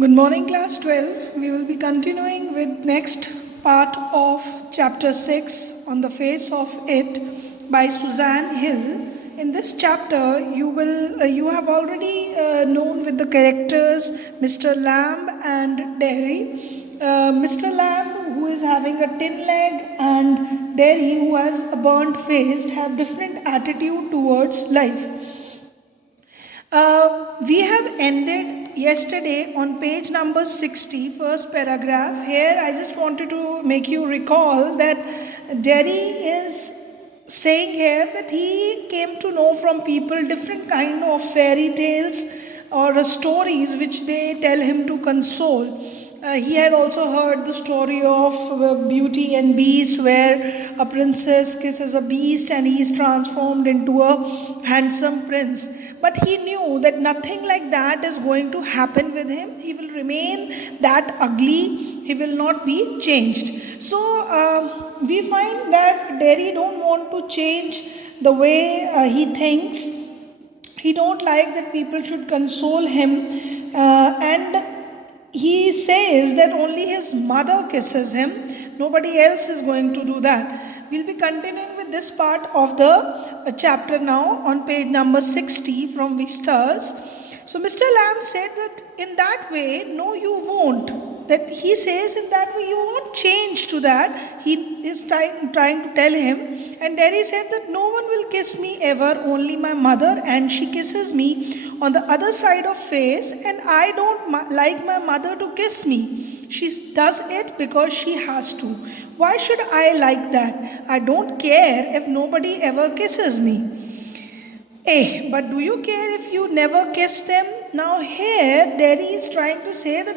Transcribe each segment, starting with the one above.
Good morning, class 12. We will be continuing with next part of chapter 6 on the face of it by Suzanne Hill. In this chapter, you have already known with the characters Mr. Lamb and Derry. Mr. Lamb, who is having a tin leg, and Derry, who has a burnt face, have different attitude towards life. We have ended yesterday on page number 60, first paragraph. Here I just wanted to make you recall that Derry is saying here that he came to know from people different kind of fairy tales or stories which they tell him to console. He had also heard the story of Beauty and Beast, where a princess kisses a beast and he is transformed into a handsome prince. But he knew that nothing like that is going to happen with him. He will remain that ugly. He will not be changed. So we find that Derry don't want to change the way he thinks. He don't like that people should console him, and he says that only his mother kisses him. Nobody else is going to do that. We'll be continuing with this part of the chapter now on page number 60 from Vistas. So Mr. Lamb said that in that way, no, you won't. That he says in that way, you won't change to that. He is trying to tell him. And Derry said that no one will kiss me ever, only my mother, and she kisses me on the other side of face, and I don't like my mother to kiss me. She does it because she has to. Why should I like that? I don't care if nobody ever kisses me. But do you care if you never kiss them? Now here, Derry is trying to say that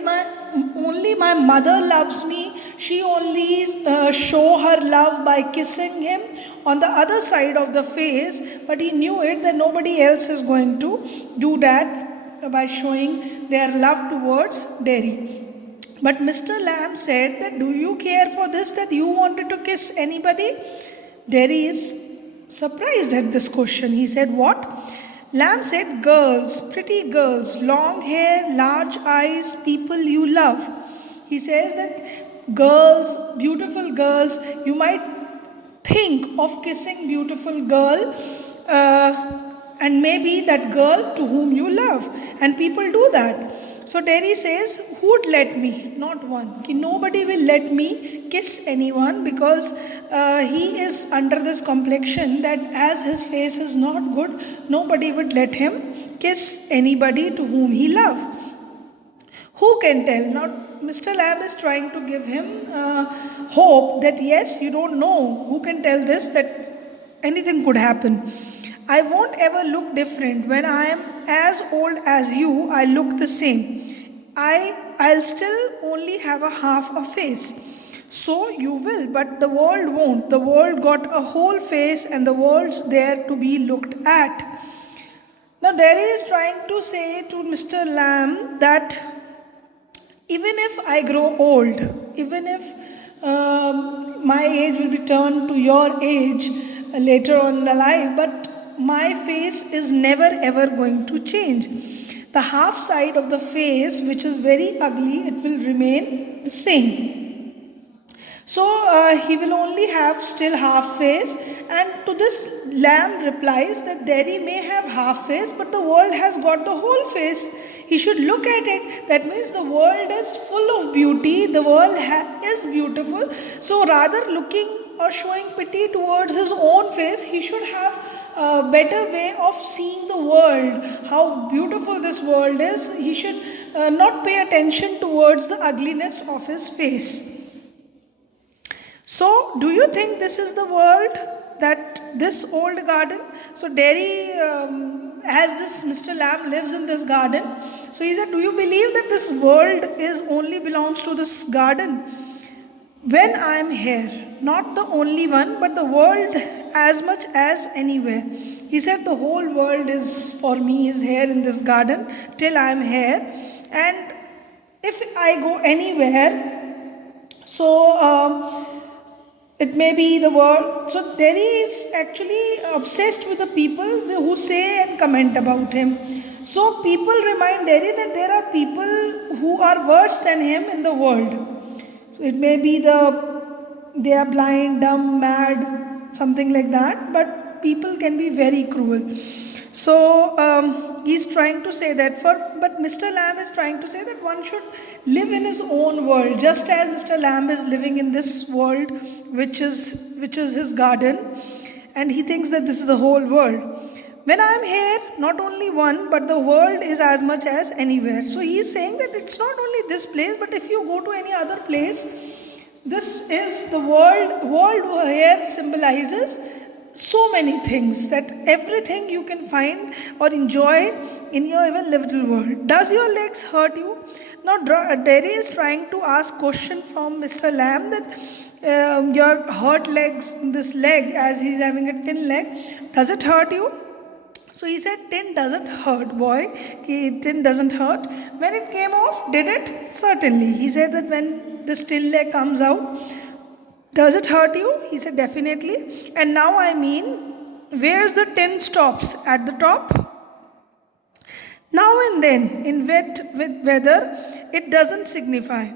only my mother loves me. She only show her love by kissing him on the other side of the face. But he knew it that nobody else is going to do that by showing their love towards Derry. But Mr. Lamb said that, do you care for this, that you wanted to kiss anybody? Derry is surprised at this question. He said, what? Lamb said, girls, pretty girls, long hair, large eyes, people you love. He says that girls, beautiful girls, you might think of kissing beautiful girl, and maybe that girl to whom you love, and people do that. So Derry says, who'd let me? Not one. Nobody will let me kiss anyone, because he is under this complexion that as his face is not good, nobody would let him kiss anybody to whom he loves. Who can tell? Now Mr. Lamb is trying to give him hope that yes, you don't know. Who can tell this, that anything could happen. I won't ever look different. When I am as old as you, I look the same. I'll still only have a half a face. So you will, but the world won't. The world got a whole face, and the world's there to be looked at. Now Derry is trying to say to Mr. Lamb that even if I grow old, even if my age will be turned to your age later on in the life, but my face is never ever going to change. The half side of the face, which is very ugly, it will remain the same. So he will only have still half face, and to this Lamb replies that Derry may have half face, but the world has got the whole face. He should look at it. That means the world is full of beauty. The world is beautiful. So rather looking or showing pity towards his own face, he should have a better way of seeing the world, how beautiful this world is. He should not pay attention towards the ugliness of his face. So, do you think this is the world, that this old garden? So, Derry, as this Mr. Lamb lives in this garden, so he said, do you believe that this world is only belongs to this garden? When I am here, not the only one, but the world as much as anywhere. He said the whole world is for me, is here in this garden till I am here, and if I go anywhere, so it may be the world. So Derry is actually obsessed with the people who say and comment about him. So people remind Derry that there are people who are worse than him in the world. So it may be they are blind, dumb, mad, something like that, but people can be very cruel. So he's trying to say that but Mr. Lamb is trying to say that one should live in his own world, just as Mr. Lamb is living in this world, which is his garden, and he thinks that this is the whole world. When I am here, not only one, but the world is as much as anywhere. So he is saying that it's not only this place, but if you go to any other place, this is the world. World here symbolizes so many things, that everything you can find or enjoy in your even little world. Does your legs hurt you? Now Derry is trying to ask question from Mr. Lamb that your hurt legs, this leg, as he's having a tin leg, does it hurt you? So he said, tin doesn't hurt, boy. Tin doesn't hurt. When it came off, did it? Certainly. He said that when the still leg comes out, does it hurt you? He said, definitely. And now I mean, where's the tin stops? At the top? Now and then, in wet weather, it doesn't signify.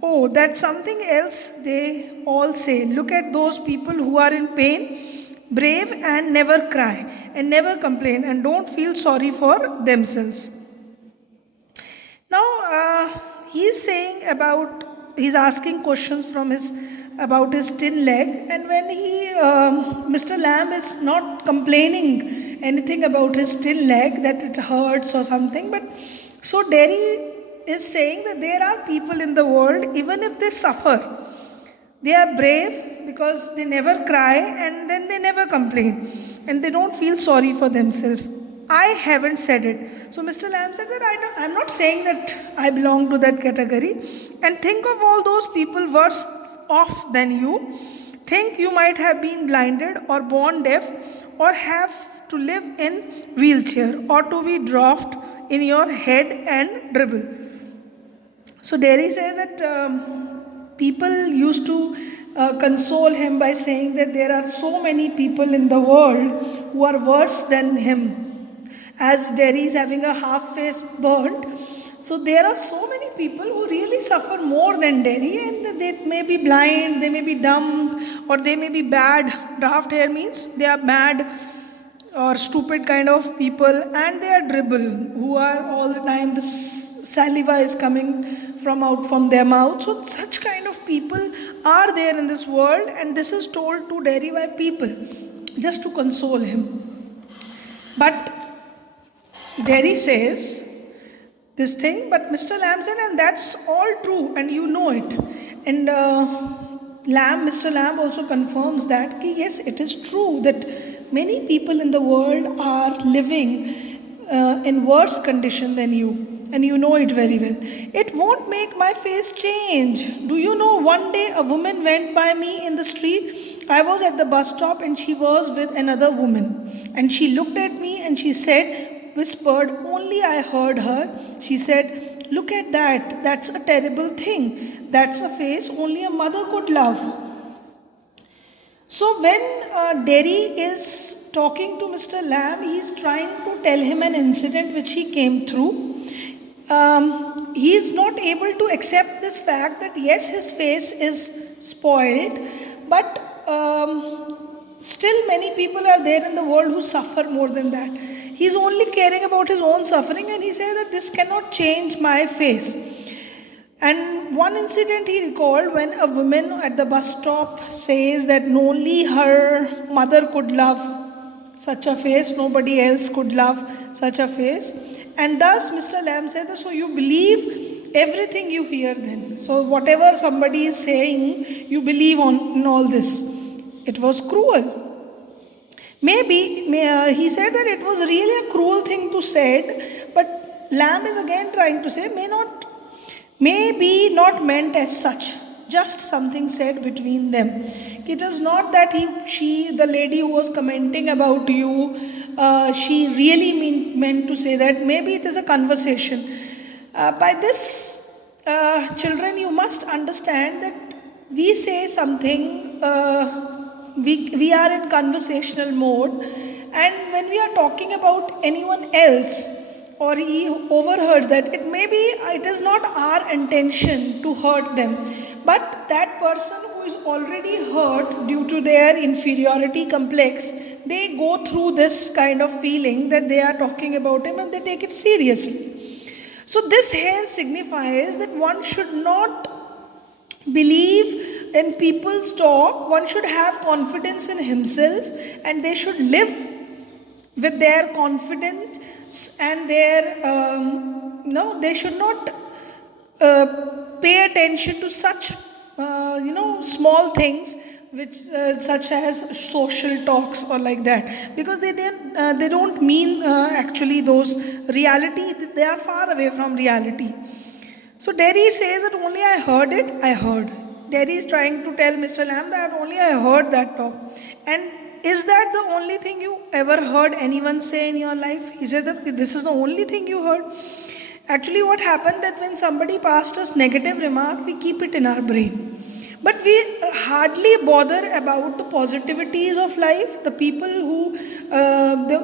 Oh, that's something else they all say. Look at those people who are in pain, brave and never cry and never complain and don't feel sorry for themselves. Now, he's asking questions about his tin leg, and when Mr. Lamb is not complaining anything about his tin leg, that it hurts or something, but so Derry is saying that there are people in the world, even if they suffer, they are brave because they never cry and then they never complain and they don't feel sorry for themselves. I haven't said it. So Mr. Lamb said that I'm not saying that I belong to that category. And think of all those people worse off than you. Think you might have been blinded or born deaf or have to live in wheelchair or to be dwarfed in your head and dribble. So Derry says that people used to console him by saying that there are so many people in the world who are worse than him. As Derry is having a half face burnt, so there are so many people who really suffer more than Derry, and they may be blind, they may be dumb, or they may be bad. Draft hair means they are bad or stupid kind of people, and they are dribble, who are all the time the saliva is coming from their mouth. So such kind of people are there in this world, and this is told to Derry by people just to console him. But Derry says this thing, but Mr. Lamb said, and that's all true, and you know it. And Mr. Lamb also confirms that, yes, it is true that many people in the world are living in worse condition than you, and you know it very well. It won't make my face change. Do you know, one day a woman went by me in the street. I was at the bus stop and she was with another woman, and she looked at me and she whispered, only I heard her. She said, look at that. That's a terrible thing. That's a face only a mother could love. So when Derry is talking to Mr. Lamb, he is trying to tell him an incident which he came through. He is not able to accept this fact that yes, his face is spoiled, but still many people are there in the world who suffer more than that. He is only caring about his own suffering, and he said that this cannot change my face. And one incident he recalled, when a woman at the bus stop says that only her mother could love such a face, nobody else could love such a face. And thus Mr. Lamb said, so you believe everything you hear then. So whatever somebody is saying, you believe in all this. It was cruel. Maybe he said that it was really a cruel thing to say, but Lamb is again trying to say may be not meant as such, just something said between them. It is not that the lady who was commenting about you, she really meant to say that. Maybe it is a conversation. By this, children, you must understand that we say something. We are in conversational mode, and when we are talking about anyone else, or he overheard that it is not our intention to hurt them, but that person who is already hurt due to their inferiority complex, they go through this kind of feeling that they are talking about him and they take it seriously. So this here signifies that one should not believe in people's talk, one should have confidence in himself, and they should live with their confidence and their no, they should not pay attention to such small things which such as social talks or like that, because they don't mean actually those reality. They are far away from reality. So Derry says that only I heard it, I heard. Derry is trying to tell Mr. Lamb that only I heard that talk. And is that the only thing you ever heard anyone say in your life? He said that this is the only thing you heard. Actually, what happened that when somebody passed us negative remark, we keep it in our brain. But we hardly bother about the positivities of life, the people who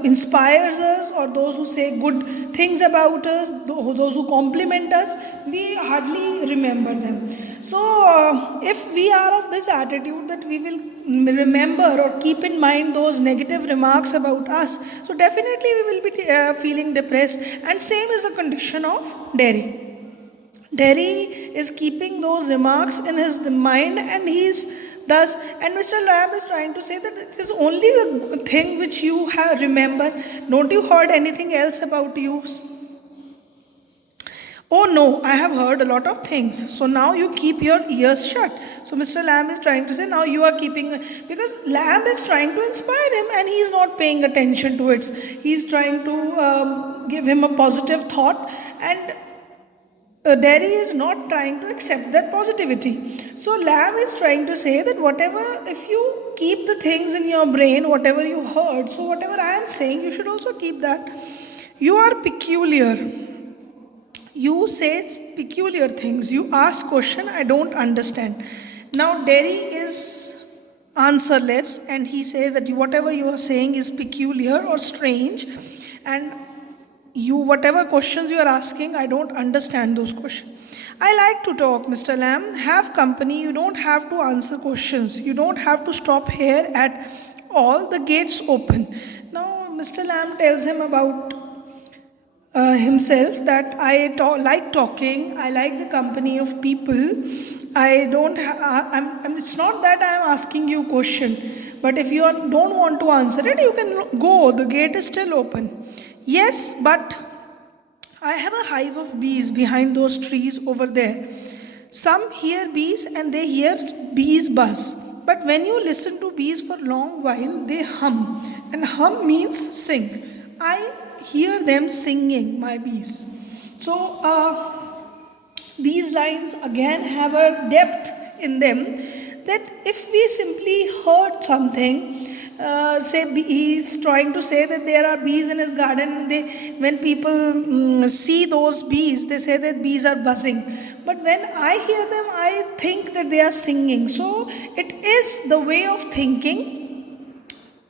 inspires us, or those who say good things about us, those who compliment us. We hardly remember them. So if we are of this attitude that we will remember or keep in mind those negative remarks about us, so definitely we will be feeling depressed. And same is the condition of Derry. Derry is keeping those remarks in his mind, and and Mr. Lamb is trying to say that it is only the thing which you have remember. Don't you heard anything else about you? Oh no, I have heard a lot of things. So now you keep your ears shut. So Mr. Lamb is trying to say now you are keeping, because Lamb is trying to inspire him and he is not paying attention to it. He is trying to give him a positive thought, and Derry is not trying to accept that positivity. So Lamb is trying to say that whatever, if you keep the things in your brain, whatever you heard, so whatever I am saying, you should also keep that. You are peculiar. You say peculiar things. You ask question, I don't understand. Now Derry is answerless, and he says that whatever you are saying is peculiar or strange, and whatever questions you are asking, I don't understand those questions. I like to talk, Mr. Lamb. Have company. You don't have to answer questions. You don't have to stop here at all. The gates open. Now, Mr. Lamb tells him about himself that like talking. I like the company of people. I don't. It's not that I am asking you question, but if you don't want to answer it, you can go. The gate is still open. Yes, but I have a hive of bees behind those trees over there. Some hear bees and they hear bees buzz. But when you listen to bees for a long while, they hum. And hum means sing. I hear them singing, my bees. So these lines again have a depth in them that if we simply heard something, he's trying to say that there are bees in his garden. When people see those bees, they say that bees are buzzing. But when I hear them, I think that they are singing. So it is the way of thinking.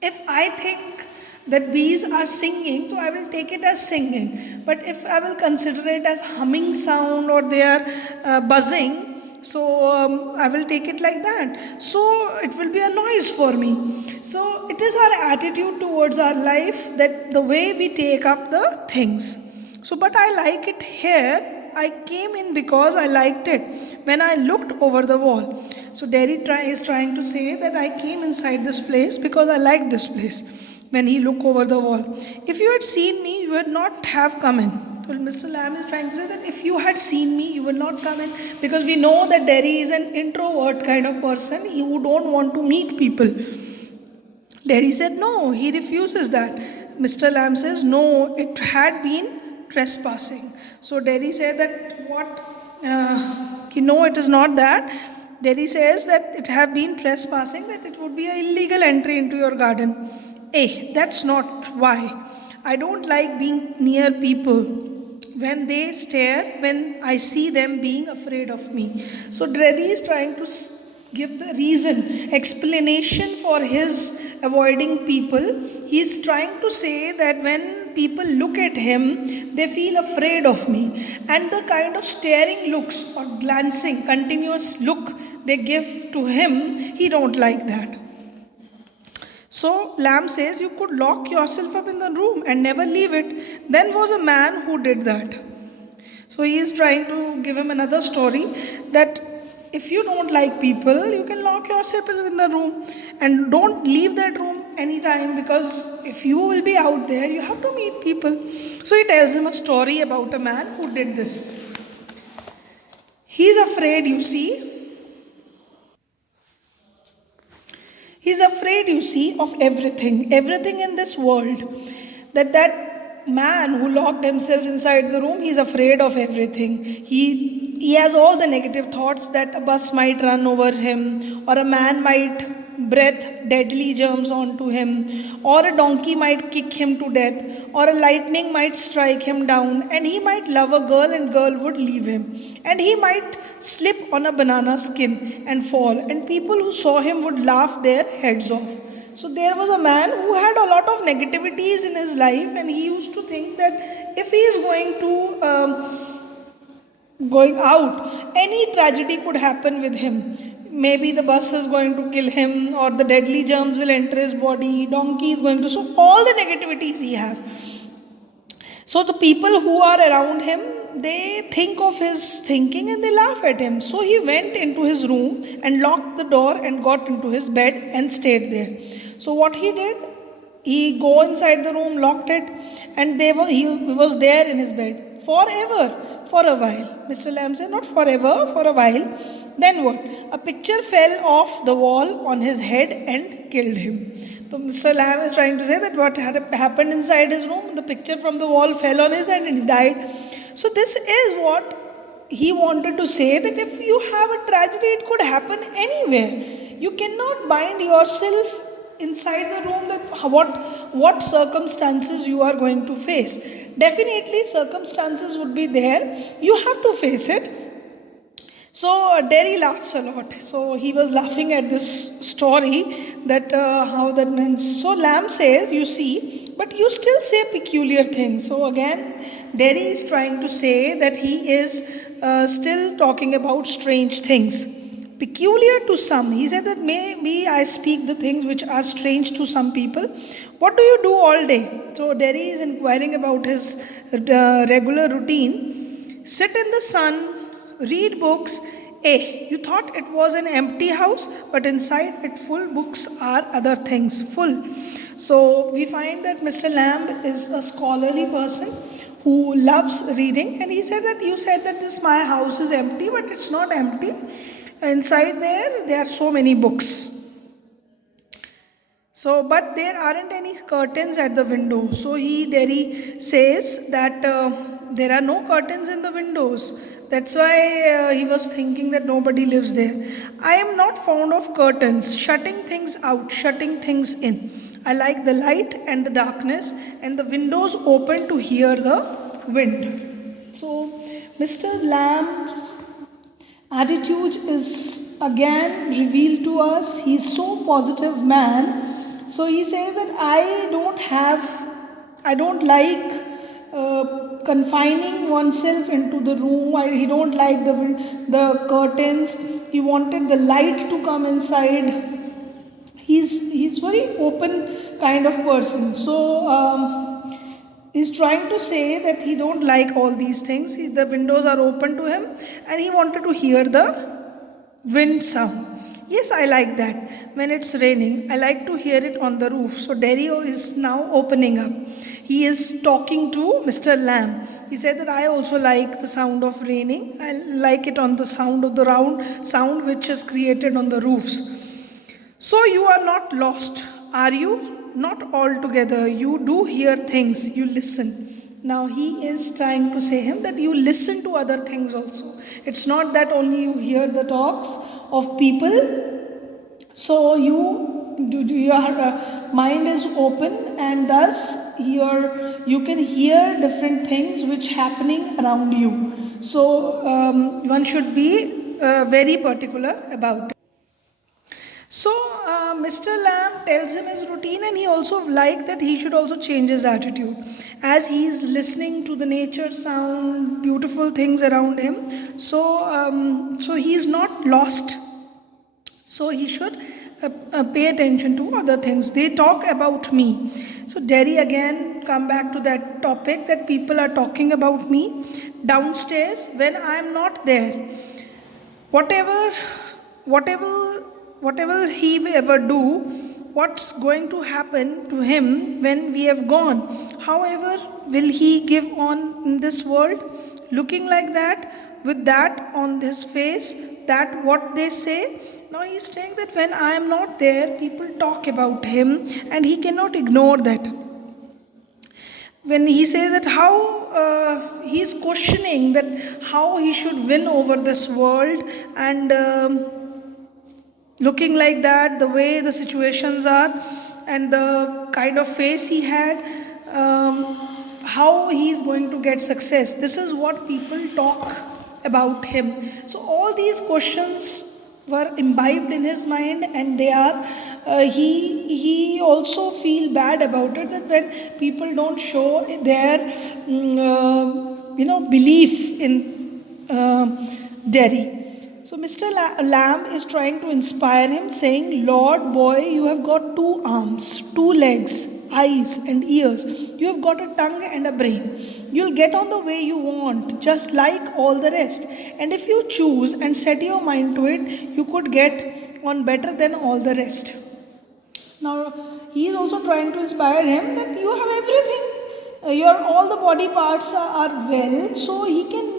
If I think that bees are singing, so I will take it as singing. But if I will consider it as humming sound or they are buzzing, so I will take it like that. So it will be a noise for me. So it is our attitude towards our life, that the way we take up the things. So but I like it here. I came in because I liked it when I looked over the wall. So Derry is trying to say that I came inside this place because I liked this place. When he looked over the wall, if you had seen me, you would not have come in. So Mr. Lamb is trying to say that if you had seen me, you would not come in, because we know that Derry is an introvert kind of person who don't want to meet people. Derry said no, he refuses that. Mr. Lamb says no, it had been trespassing. So Derry said that no, it is not that. Derry says that it have been trespassing, that it would be an illegal entry into your garden. That's not why. I don't like being near people when they stare, when I see them being afraid of me. So Derry is trying to give the reason, explanation for his avoiding people. He is trying to say that when people look at him, they feel afraid of me. And the kind of staring looks or glancing, continuous look they give to him, he don't like that. So Lamb says, you could lock yourself up in the room and never leave it. Then was a man who did that. So he is trying to give him another story that if you don't like people, you can lock yourself in the room and don't leave that room anytime, because if you will be out there, you have to meet people. So he tells him a story about a man who did this. He's afraid, you see. He's afraid, you see, of everything in this world. That man who locked himself inside the room, he's afraid of everything. He has all the negative thoughts that a bus might run over him, or a man might breathe deadly germs onto him, or a donkey might kick him to death, or a lightning might strike him down, and he might love a girl and girl would leave him, and he might slip on a banana skin and fall, and people who saw him would laugh their heads off. So there was a man who had a lot of negativities in his life, and he used to think that if he is going out, any tragedy could happen with him. Maybe the bus is going to kill him, or the deadly germs will enter his body, donkey is going to, so all the negativities he has. So the people who are around him, they think of his thinking and they laugh at him. So he went into his room and locked the door and got into his bed and stayed there. So what he did, he go inside the room, locked it, and he was there in his bed forever, for a while. Mr. Lamb said, not forever, for a while. Then what? A picture fell off the wall on his head and killed him. So Mr. Lamb is trying to say that what had happened inside his room, the picture from the wall fell on his head and he died. So this is what he wanted to say, that if you have a tragedy, it could happen anywhere. You cannot bind yourself inside the room that what circumstances you are going to face. Definitely circumstances would be there. You have to face it. So Derry laughs a lot. So he was laughing at this story that how that man. So Lamb says, you see, but you still say peculiar things. So again, Derry is trying to say that he is still talking about strange things. Peculiar to some. He said that maybe I speak the things which are strange to some people. What do you do all day? So Derry is inquiring about his regular routine. Sit in the sun, read books. You thought it was an empty house, but inside it full. Books are other things, full. So we find that Mr. Lamb is a scholarly person who loves reading, and he said that you said that my house is empty, but it's not empty. Inside there are so many books. So, but there aren't any curtains at the window. So Derry says that there are no curtains in the windows. That's why he was thinking that nobody lives there. I am not fond of curtains, shutting things out, shutting things in. I like the light and the darkness and the windows open to hear the wind. So Mr. Lamb's attitude is again revealed to us. He's so positive man. So he says that I don't like confining oneself into the room. He don't like the curtains. He wanted the light to come inside. He's very open kind of person. So he's trying to say that he don't like all these things. The windows are open to him, and he wanted to hear the wind sound. Yes, I like that. When it's raining, I like to hear it on the roof. So Derry is now opening up. He is talking to Mr. Lamb. He said that I also like the sound of raining. I like it on the sound of the round sound which is created on the roofs. So you are not lost, are you? Not altogether. You do hear things. You listen. Now he is trying to say him that you listen to other things also. It's not that only you hear the talks of people. So your mind is open, and thus you can hear different things which happening around you. So one should be very particular about it. So Mr. Lamb tells him his routine, and he also liked that he should also change his attitude as he is listening to the nature sound, beautiful things around him. So he is not lost. So he should pay attention to other things. They talk about me. So Derry again come back to that topic that people are talking about me downstairs when I am not there. Whatever, whatever, whatever he will ever do, what's going to happen to him when we have gone? However, will he give on in this world, looking like that, with that on his face, that what they say? Now he's saying that when I am not there, people talk about him, and he cannot ignore that. When he says that how he's questioning that how he should win over this world, and looking like that, the way the situations are, and the kind of face he had, how he is going to get success. This is what people talk about him. So all these questions were imbibed in his mind, and they are he also feel bad about it, that when people don't show their belief in Derry. So Mr. Lamb is trying to inspire him, saying, Lord, boy, you have got 2 arms, 2 legs, eyes and ears. You have got a tongue and a brain. You'll get on the way you want, just like all the rest. And if you choose and set your mind to it, you could get on better than all the rest. Now, he is also trying to inspire him that you have everything. Your all the body parts are well, so he can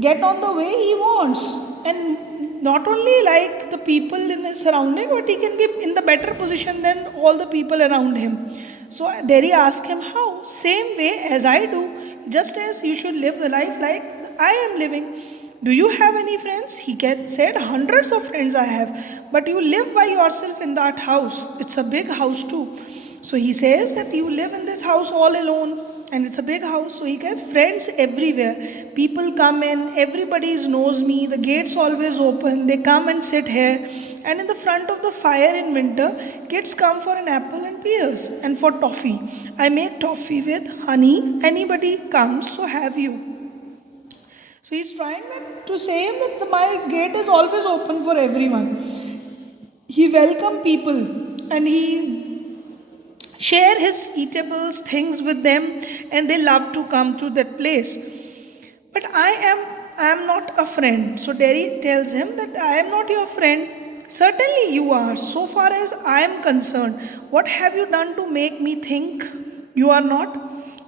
get on the way he wants. And not only like the people in his surrounding, but he can be in the better position than all the people around him. So Derry asked him, how? Same way as I do, just as you should live the life like I am living. Do you have any friends? He said, hundreds of friends I have, but you live by yourself in that house. It's a big house too. So he says that you live in this house all alone, and it's a big house. So he gets friends everywhere. People come in, everybody knows me, the gate's always open, they come and sit here. And in the front of the fire in winter, kids come for an apple and pears, and for toffee. I make toffee with honey. Anybody comes, so have you. So he's trying to say that my gate is always open for everyone. He welcomes people, and he share his eatables, things with them, and they love to come to that place. But I am not a friend. So Derry tells him that I am not your friend. Certainly you are, so far as I am concerned. What have you done to make me think you are not?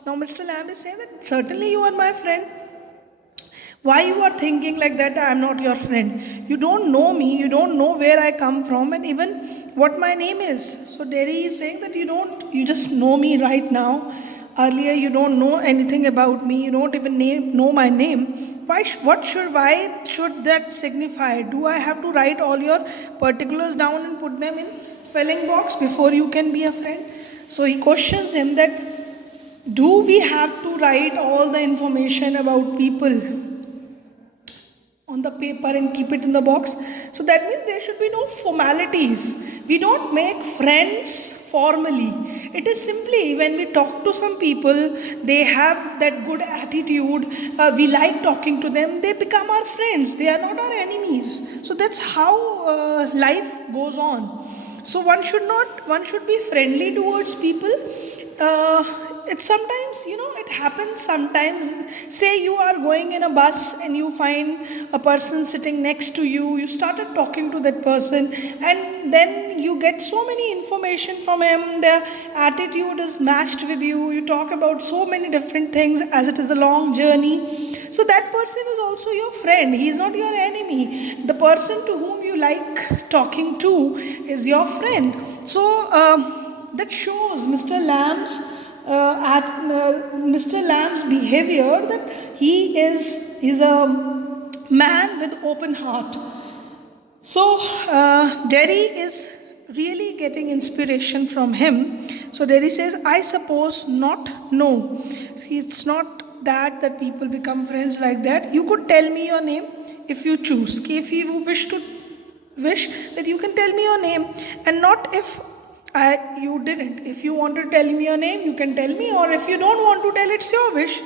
Now Mr. Lamb is saying that certainly you are my friend. Why you are thinking like that? I am not your friend. You don't know me. You don't know where I come from, and even what my name is. So Derry is saying that you just know me right now. Earlier you don't know anything about me. You don't even know my name. Why should that signify? Do I have to write all your particulars down and put them in filling box before you can be a friend? So he questions him that do we have to write all the information about people on the paper and keep it in the box? So that means there should be no formalities. We don't make friends formally. It is simply when we talk to some people, they have that good attitude, we like talking to them, they become our friends, they are not our enemies. So that's how life goes on. So one should be friendly towards people. It's sometimes, it happens sometimes. Say you are going in a bus and you find a person sitting next to you. You started talking to that person, and then you get so many information from him. Their attitude is matched with you. You talk about so many different things as it is a long journey. So that person is also your friend. He is not your enemy. The person to whom you like talking to is your friend. So that shows Mr. Lamb's behavior, that he's a man with open heart. So Derry is really getting inspiration from him. So Derry says, I suppose not. No, see, it's not that people become friends like that. You could tell me your name if you choose. If you wish to wish that you can tell me your name, and not if you didn't. If you want to tell me your name, you can tell me, or if you don't want to tell, it's your wish.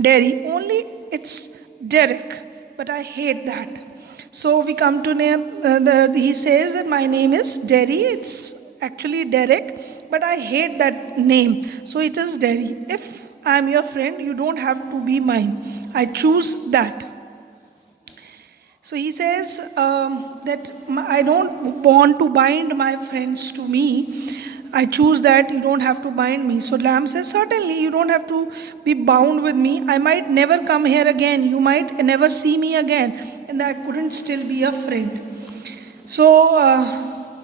Derry, only it's Derek, but I hate that. So we come to name. He says that my name is Derry. It's actually Derek, but I hate that name. So it is Derry. If I am your friend, you don't have to be mine. I choose that. So he says that I don't want to bind my friends to me. I choose that you don't have to bind me. So Lamb says, certainly you don't have to be bound with me. I might never come here again. You might never see me again. And I couldn't still be a friend. So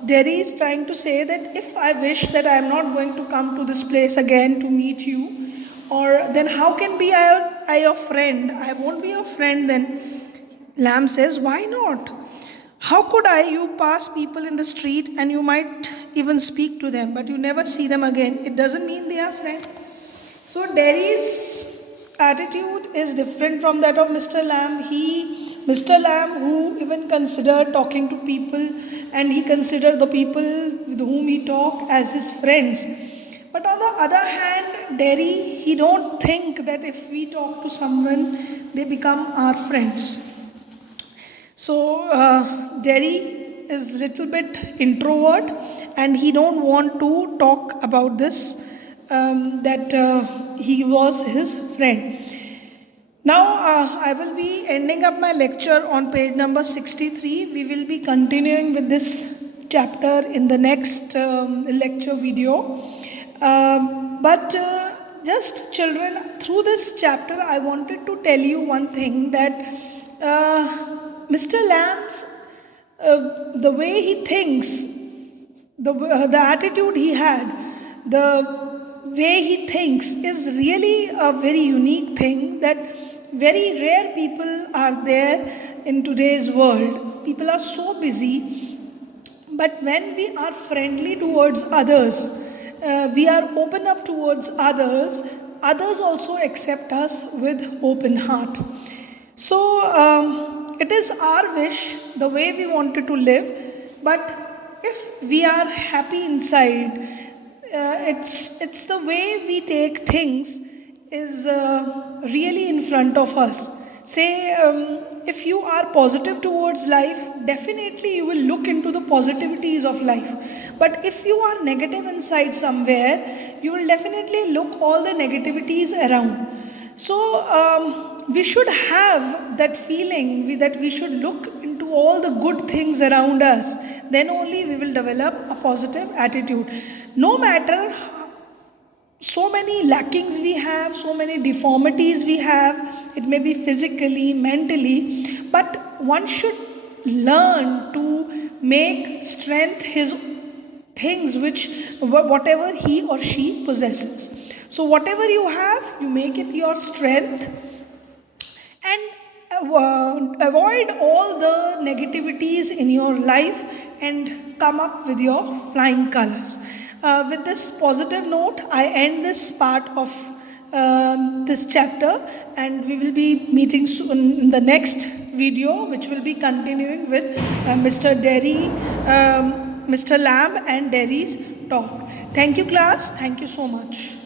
Derry is trying to say that if I wish that I am not going to come to this place again to meet you, or then how can be I your friend? I won't be your friend then. Lamb says, why not? How could you pass people in the street and you might even speak to them, but you never see them again? It doesn't mean they are friends. So Derry's attitude is different from that of Mr. Lamb. Mr. Lamb, who even considered talking to people, and he considered the people with whom he talked as his friends. But on the other hand, Derry, he don't think that if we talk to someone, they become our friends. So Derry is little bit introvert, and he don't want to talk about this, that he was his friend. Now I will be ending up my lecture on page number 63. We will be continuing with this chapter in the next lecture video. But just children, through this chapter I wanted to tell you one thing, that Mr. Lamb's, the way he thinks, the attitude he had, the way he thinks is really a very unique thing, that very rare people are there in today's world. People are so busy, but when we are friendly towards others, we are open up towards others, others also accept us with open heart. So it is our wish, the way we wanted to live, but if we are happy inside, it's the way we take things is really in front of us. Say, if you are positive towards life, definitely you will look into the positivities of life. But if you are negative inside somewhere, you will definitely look all the negativities around. So we should have that feeling that we should look into all the good things around us. Then only we will develop a positive attitude. No matter so many lackings we have, so many deformities we have, it may be physically, mentally, but one should learn to make strength his things, whatever he or she possesses. So whatever you have, you make it your strength, and avoid all the negativities in your life and come up with your flying colors. With this positive note, I end this part of this chapter, and we will be meeting soon in the next video, which will be continuing with Mr. Derry, Mr. Lamb and Derry's talk. Thank you, class. Thank you so much.